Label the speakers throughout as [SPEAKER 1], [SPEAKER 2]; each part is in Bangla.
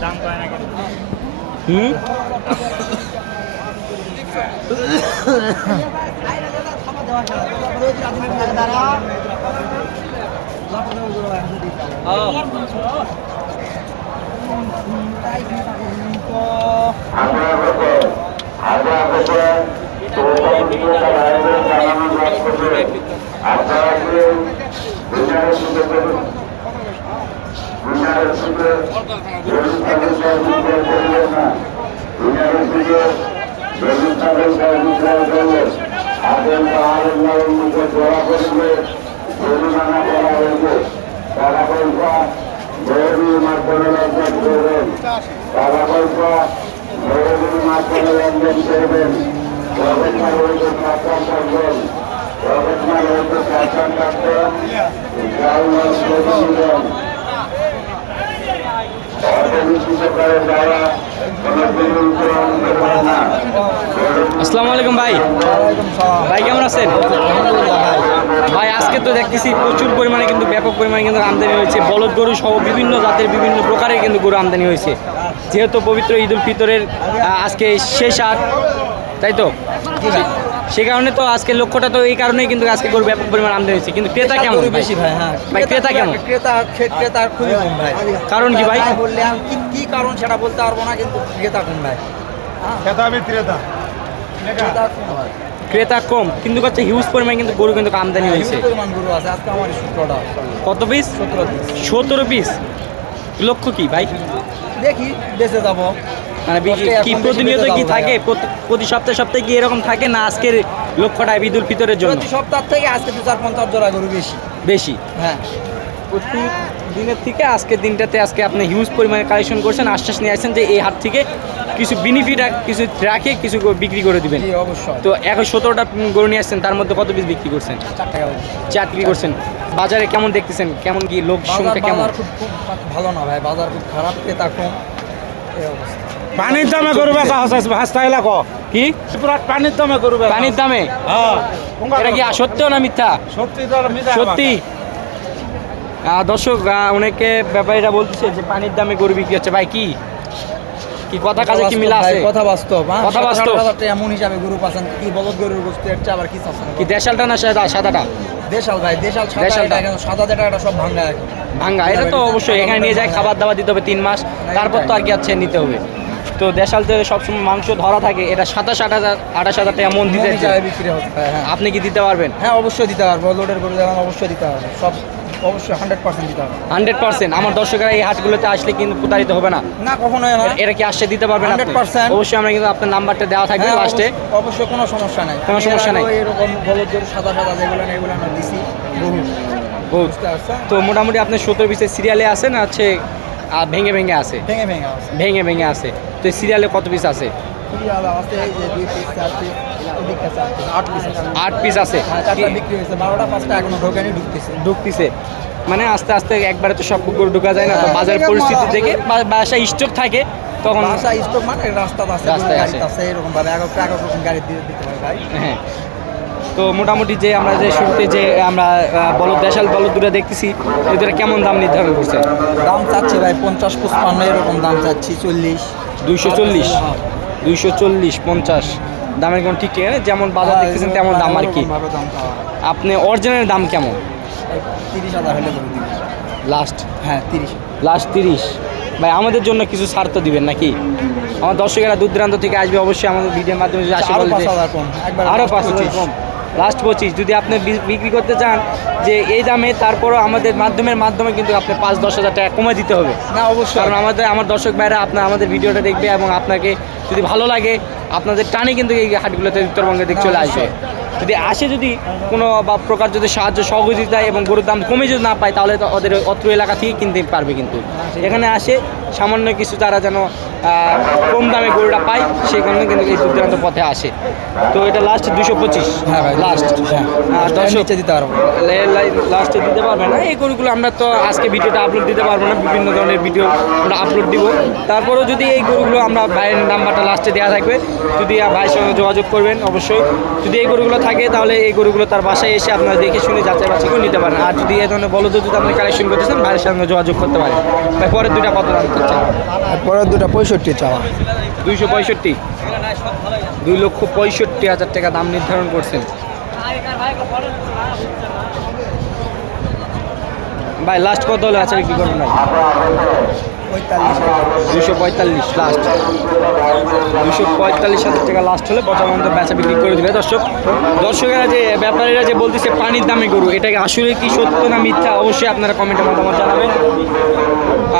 [SPEAKER 1] দাম কয় না কিন্তু
[SPEAKER 2] হুম
[SPEAKER 3] করবেন করবেন আদেন পাহাড়ের মুখে ধরা করবে জরিমানা করা হয়েছে টাকা পয়সা জরুরি মাধ্যমে লেনদেন করবেন টাকা পয়সা জরুরি মাধ্যমে লেনদেন করবেন প্রফেশনাল হইতে শাসন থাকবেন প্রফেশনাল হইতে শাসন থাকবেন গ্রাউন্ড প্রতিনিধন অর্থনীতি করে যারা কোনো বিরুদ্ধ করবে না
[SPEAKER 2] আসসালামু আলাইকুম ভাই। ভাই, কেমন আছেন? ভাই, আজকে তো দেখতেছি প্রচুর পরিমাণে কিন্তু ব্যাপক পরিমাণে কিন্তু আমদানি হয়েছে। বলদ গরু সহ বিভিন্ন জাতের বিভিন্ন প্রকারের কিন্তু গরু আমদানি হয়েছে। যেহেতু পবিত্র ঈদ উল ফিতরের আজকে শেষ হাট তাই তো? সে কারণে তো আজকে লক্ষ্যটা তো এই কারণেই কিন্তু আজকে গরু ব্যাপক পরিমাণ আমদানি হয়েছে। কিন্তু ক্রেতা কেমন
[SPEAKER 4] বেশি ভাই? হ্যাঁ।
[SPEAKER 2] ভাই ক্রেতা কেমন?
[SPEAKER 4] ক্রেতা ক্রেতা খুবই কম ভাই।
[SPEAKER 2] কারণ কি ভাই?
[SPEAKER 4] বললে আমি কি কি কারণ সেটা বলতে পারব না কিন্তু ক্রেতা কম ভাই। ক্রেতা আমি ক্রেতা। ক্রেতা কম ভাই।
[SPEAKER 2] ক্রেতা কম কিন্তু হচ্ছে হিউজ পরিমাণ কিন্তু গরু কিন্তু আমদানি হয়েছে।
[SPEAKER 4] হিউজ পরিমাণ গরু আছে আজকে আমার সূত্রটা।
[SPEAKER 2] কত পিস
[SPEAKER 4] সতেরো পিস
[SPEAKER 2] সতেরো পিস লক্ষ্য কি ভাই?
[SPEAKER 4] দেখি বেঁচে যাব।
[SPEAKER 2] মানে বিক্রি- কি প্রতিনিয়ত কি থাকে? প্রতি- প্রতি সপ্তাহে সপ্তাহে কি এরকম থাকে না আজকের লক্ষ্যটা ঈদুল ফিতরের জন্য?
[SPEAKER 4] প্রতি সপ্তাহ থেকে আজকে দু চার পঞ্চাশ জোড়া গরু বেশি।
[SPEAKER 2] বেশি?
[SPEAKER 4] হ্যাঁ।
[SPEAKER 2] প্রতি দিনের থেকে আজকের দিনটাতে আজকে আপনি হিউজ পরিমাণে কালেকশন করছেন আশ্বাস নিয়ে আসছেন যে এই হাট থেকে কিছু বেনিফিট কিছু রাখে কিছু বিক্রি করে দিবেন।
[SPEAKER 4] অবশ্যই।
[SPEAKER 2] তো এখন সতেরোটা গরু নিয়ে আসছেন তার মধ্যে কত পিস বিক্রি করছেন?
[SPEAKER 4] চার টাকা করে।
[SPEAKER 2] চাকরি করছেন। বাজারে কেমন দেখতেছেন? কেমন কি লোক সংখ্যা কেমন?
[SPEAKER 4] খুব খুব ভালো না ভাই বাজার খুব খারাপ ক্রেতা কম। এই অবস্থা।
[SPEAKER 5] পানির দামে গরু বেচা হচ্ছে হাসতা এলাক
[SPEAKER 2] কি।
[SPEAKER 5] পানির দামে গরু বেচা।
[SPEAKER 2] পানির দামে? এটা কি সত্য না মিথ্যা?
[SPEAKER 5] সত্যি
[SPEAKER 2] সত্যি? দর্শক অনেকে ব্যাপারীরা বলতেছে যে পানির দামে গরু বিক্রি হচ্ছে। ভাই কি? কি কথা কাজে কি মিলা আছে?
[SPEAKER 4] কথা বাস্তব হ্যাঁ?
[SPEAKER 2] কথা বাস্তব।
[SPEAKER 4] এমন হিসাবে গরু পাচ্ছেন কি বলদ গরুর চেয়ে আবার কি চাচ্ছেন?
[SPEAKER 2] কি দেশালটা না সাদা সাদাটা?
[SPEAKER 4] দেশাল ভাই দেশাল
[SPEAKER 2] দেশালটা।
[SPEAKER 4] সাদা যেটা সব ভাঙা
[SPEAKER 2] ভাঙ্গা এটা তো অবশ্যই এখানে নিয়ে যায় খাবার দাবার দিতে হবে তিন মাস তারপর তো আর কি আছে নিতে হবে। তো দেশাল তো সবসময় মাংস ধরা থাকে এটা সাতাশ আট হাজার আঠাশ হাজার টাকা মন দিতে
[SPEAKER 4] বিক্রি হচ্ছে ভাই, হ্যাঁ।
[SPEAKER 2] আপনি কি দিতে পারবেন?
[SPEAKER 4] হ্যাঁ অবশ্যই দিতে পারব লোডের গরু যেমন অবশ্যই দিতে পারব। সব অবশ্যই হান্ড্রেড পার্সেন্ট দিতে হবে
[SPEAKER 2] হান্ড্রেড পার্সেন্ট আমার দর্শকরা এই হাটগুলোতে আসলে কিন্তু প্রতারিত হবে না।
[SPEAKER 4] না কখনোই না
[SPEAKER 2] এটা কি আসছে দিতে পারবেন আপনি
[SPEAKER 4] 100%
[SPEAKER 2] অবশ্যই আমরা কিন্তু আপনার নাম্বারটা দেওয়া থাকবে
[SPEAKER 4] হ্যাঁ,
[SPEAKER 2] লাস্টে
[SPEAKER 4] অবশ্যই- অবশ্যই কোনো সমস্যা নাই।
[SPEAKER 2] কোনো সমস্যা নাই।
[SPEAKER 4] এরকম গরু সাদা সাদা যেগুলো এগুলো আমরা দিছি। বহু
[SPEAKER 2] বহুত তো মোটামুটি আপনি সতেরো পিসের সিরিয়ালে আছে না হচ্ছে আহ, ভেঙে ভেঙে আছে?
[SPEAKER 4] ভেঙে ভেঙে আছে।
[SPEAKER 2] ভেঙে ভেঙে আছে। তো সিরিয়ালে কত পিস আছে?
[SPEAKER 4] আট পিস আছে। হ্যাঁ ঢুকতেছে।
[SPEAKER 2] ঢুকতিছে। মানে আস্তে আস্তে একবারে তো সব গরু ঢুকা যায় না তো
[SPEAKER 4] হ্যাঁ।
[SPEAKER 2] বাজারের পরিস্থিতি থেকে বাসায় স্টক থাকে তখন
[SPEAKER 4] বাসা স্টক মানে রাস্তা আছে
[SPEAKER 2] রাস্তায় আছে।
[SPEAKER 4] এরকম ভাবে এক রকম গাড়ি দিতে হয় ভাই।
[SPEAKER 2] হ্যাঁ। তো মোটামুটি যে আমরা যে শুরুতে যে আমরা বলদ দেশাল বলদ দুটো দেখতেছি এদের কেমন দাম নির্ধারণ করছে?
[SPEAKER 4] দাম চাচ্ছে ভাই পঞ্চাশ পঁচপান্ন এরকম দাম চাচ্ছি চল্লিশ।
[SPEAKER 2] দুইশো চল্লিশ? দুইশো চল্লিশ পঞ্চাশ। দামের কোনো ঠিক ঠিক যেমন বাজার দেখতেছেন তেমন দাম আর কি।
[SPEAKER 4] হয়।
[SPEAKER 2] আপনি অরিজিনাল দাম কেমন?
[SPEAKER 4] তিরিশ হাজার হলে
[SPEAKER 2] লাস্ট
[SPEAKER 4] হ্যাঁ তিরিশ।
[SPEAKER 2] লাস্ট তিরিশ। ভাই আমাদের জন্য কিছু ছাড় তো দিবেন নাকি? আমার দর্শকেরা দূর দূরান্ত থেকে আসবে অবশ্যই আমাদের ভিডিওর মাধ্যমে
[SPEAKER 4] কম
[SPEAKER 2] আরও পাঁচ হাজার কম। লাস্ট পঁচিশ। যদি আপনি বিক্রি করতে চান যে এই দামে তারপরও আমাদের মাধ্যমের মাধ্যমে কিন্তু আপনি পাঁচ দশ হাজার টাকা কমে দিতে হবে।
[SPEAKER 4] না অবশ্যই।
[SPEAKER 2] কারণ আমাদের আমার দর্শক ভাইরা আপনার আমাদের ভিডিওটা দেখবে এবং আপনাকে যদি ভালো লাগে আপনাদের টানে কিন্তু এই হাটগুলোতে উত্তরবঙ্গে দিক চলে আসবে। যদি আসে যদি কোনো বা প্রকার যদি সাহায্য সহযোগিতা এবং গরুর দাম কমে যদি না পায় তাহলে তো ওদের অত্র এলাকা থেকে কিনতে পারবে কিন্তু। এখানে আসে সামান্য কিছু তারা যেন কম দামে গরুটা পায় সেই কারণে কিন্তু এই দূর দূরান্ত পথে আসে। তো এটা লাস্ট দুশো পঁচিশ।
[SPEAKER 4] হ্যাঁ ভাই
[SPEAKER 2] লাস্ট
[SPEAKER 4] হ্যাঁ। নিচে দিতে পারব
[SPEAKER 2] লাস্টে দিতে পারবে না। এই গরুগুলো আমরা তো আজকে ভিডিওটা আপলোড দিতে পারব না বিভিন্ন ধরনের ভিডিও আমরা আপলোড দিব। তারপরেও যদি এই গরুগুলো আমরা ভাইয়ের নাম্বারটা লাস্টে দেওয়া থাকবে যদি ভাইয়ের সঙ্গে যোগাযোগ করবেন অবশ্যই। যদি এই গরুগুলো থাকে তাহলে এই গরুগুলো তার বাসায় এসে আপনারা দেখে শুনে যাচাই বাছাই করে নিতে পারেন। আর যদি এ ধরনের বলদ যদি আপনি কালেকশন করতে চান ভাইয়ের সঙ্গে যোগাযোগ করতে পারেন। ভাই পরের দুটা কত দাম
[SPEAKER 4] আর পরের দুটা পঁয়ষট্টি চাওয়া।
[SPEAKER 2] দুইশো পঁয়ষট্টি? দুই লক্ষ পঁয়ষট্টি হাজার টাকা দাম নির্ধারণ করছেন। ভাই লাস্ট কত হলে আছে কি করবেন ভাই? দুশো পঁয়তাল্লিশ লাস্ট দুশো পঁয়তাল্লিশ হাজার টাকা লাস্ট হলে বর্তমানে বেচা বিক্রি করে দেবে। দর্শক দর্শকেরা যে ব্যাপারীরা যে বলতেছে পানির দামে গরু এটাকে আসলে কি সত্য না মিথ্যা? অবশ্যই আপনারা কমেন্টে মতামত জানাবেন।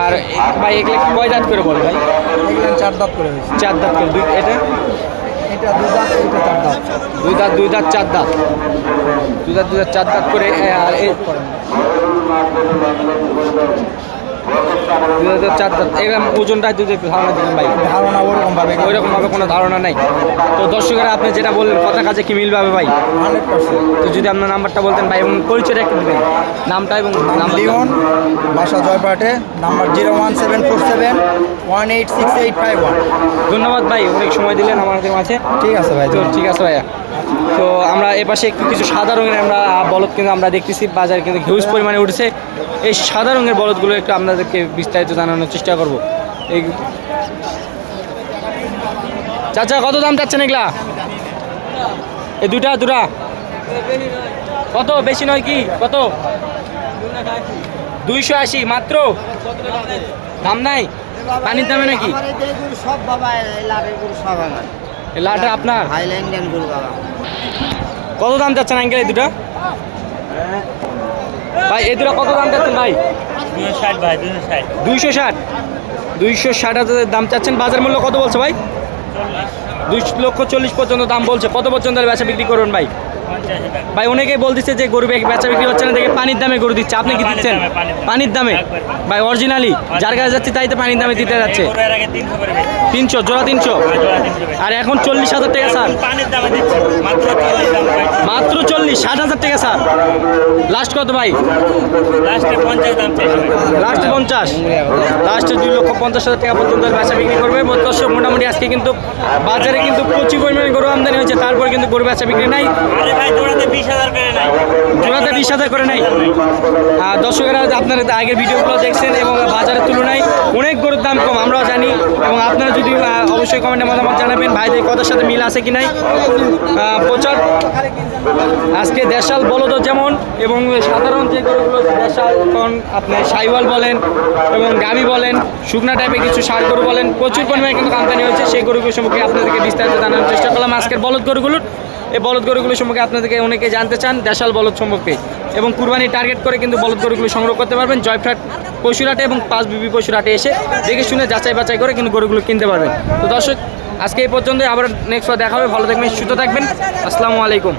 [SPEAKER 2] আর ভাই এগুলো কয় দাঁত করে বলে ভাই?
[SPEAKER 4] চার দাঁত করে
[SPEAKER 2] চার দাঁত করে দুই এটা? দুই দাঁত দুই দাঁত চার দাঁত। দুই দাঁত দুই দাঁত চার দাঁত করে আর দুই দাঁত চার দাঁত। এরকম ওজনটা যদি ধারণা দিলেন ভাই?
[SPEAKER 4] ধারণা ওরকম ভাবে
[SPEAKER 2] ওই রকমভাবে কোনো ধারণা নাই। তো দর্শকেরা আপনি যেটা বললেন কথা কাজে কি মিলবে ভাই?
[SPEAKER 4] Hundred percent.
[SPEAKER 2] তো যদি আপনার নাম্বারটা বলতেন ভাই এবং পরিচয়টা একটু দেবেন। নামটা এবং নাম্বার
[SPEAKER 4] লিওন বাসা জয়পাটে number zero one seven four seven one eight six eight five one.
[SPEAKER 2] ধন্যবাদ ভাই অনেক সময় দিলেন আমাদের মাঝে।
[SPEAKER 4] ঠিক আছে ভাই
[SPEAKER 2] তো ঠিক আছে ভাইয়া। তো আমরা এপাশে একটু কিছু সাদা রঙের আমরা বলদ কিন্তু আমরা দেখতেছি বাজার কিন্তু হিউজ পরিমাণে উঠেছে। এই সাদা রঙের বলদগুলো একটু আপনাদেরকে বিস্তারিত জানানোর চেষ্টা করব। এই চাচা কত দাম চাচ্ছেন এগুলা? এই দুটা দুটা কত? বেশি নয় কি? কত? দুইশো আশি মাত্র? দাম নাই? পানির দামে নাকি?
[SPEAKER 6] সব বাবা এই লাভের গরু সব আমার।
[SPEAKER 2] লাটা আপনার?
[SPEAKER 6] হাইল্যান্ডিয়ান গরু বাবা।
[SPEAKER 2] কত দাম চাচ্ছেন আঙ্কেল এই দুটা ভাই এদের দুটা কত দাম চাচ্ছেন ভাই? দুইশো ষাট দুইশো ষাট। হাজারের দাম চাচ্ছেন। বাজার মূল্য কত বলছে ভাই? দুই লক্ষ চল্লিশ পর্যন্ত দাম বলছে। কত পর্যন্ত বেচা বিক্রি করুন ভাই? ভাই অনেকেই বলতেছে যে গরু বেচা বিক্রি হচ্ছে না দেখে পানির দামে গরু দিচ্ছে। আপনি কি দিচ্ছেন?
[SPEAKER 1] পানির দামে।
[SPEAKER 2] ভাই অরিজিনালি যার কাছে যাচ্ছে তাই তো পানির দামে দিতে যাচ্ছে।
[SPEAKER 1] তিনশো
[SPEAKER 2] জোড়া তিনশো?
[SPEAKER 1] বেশি
[SPEAKER 2] আর এখন চল্লিশ হাজার টাকা স্যার।
[SPEAKER 1] মাত্র চল্লিশ
[SPEAKER 2] ষাট হাজার টাকা স্যার। লাস্ট কত ভাই?
[SPEAKER 1] লাস্টে পঞ্চাশ
[SPEAKER 2] লাস্ট দুই লক্ষ পঞ্চাশ হাজার টাকা পর্যন্ত বেচা বিক্রি করবে। দর্শক মোটামুটি আজকে কিন্তু বাজারে কিন্তু প্রচুর পরিমাণে গরু আমদানি হয়েছে। তারপর কিন্তু গরু বেচা বিক্রি নাই।
[SPEAKER 1] জোড়াতে বিশ হাজার করে
[SPEAKER 2] আর দর্শকেরা আপনারা আগের ভিডিওগুলো দেখছেন এবং বাজারের তুলনায় অনেক গরুর দাম কম, আমরাও জানি। এবং আপনারা যদি অবশ্যই কমেন্টে মতামত জানাবেন ভাইদের কথার সাথে মিল আছে কি নাই প্রচার, আজকে দেশাল বলদ যেমন, এবং সাধারণ যে গরুগুলো দেশাল, এখন আপনি সাইওয়াল বলেন, এবং গাবি বলেন, শুকনা টাইপের কিছু সার গরু বলেন, প্রচুর পরিমাণে কিন্তু আমদানি হয়েছে। সেই গরুগুলো সম্পর্কে আপনাদেরকে বিস্তারিত জানানোর চেষ্টা করলাম আজকের বলদ গরুগুলোর। এই বলদ গরুগুলো সম্পর্কে আপনাদেরকে অনেকে জানতে চান, দেশাল বলদ সম্পর্কে। এবং কুরবানি টার্গেট করে কিন্তু বলদ গরুগুলো সংগ্রহ করতে পারবেন, জয়ফ্রাট পশুরাটে এবং পাঁচ বিবি পশুরাটে এসে দেখে শুনে যাচাই বাছাই করে কিন্তু গরুগুলো কিনতে পারবেন। তো দর্শক, আজকে এই পর্যন্ত আবার নেক্সট দেখা হবে, ভালো থাকবেন, সুস্থ থাকবেন। আসসালামু আলাইকুম।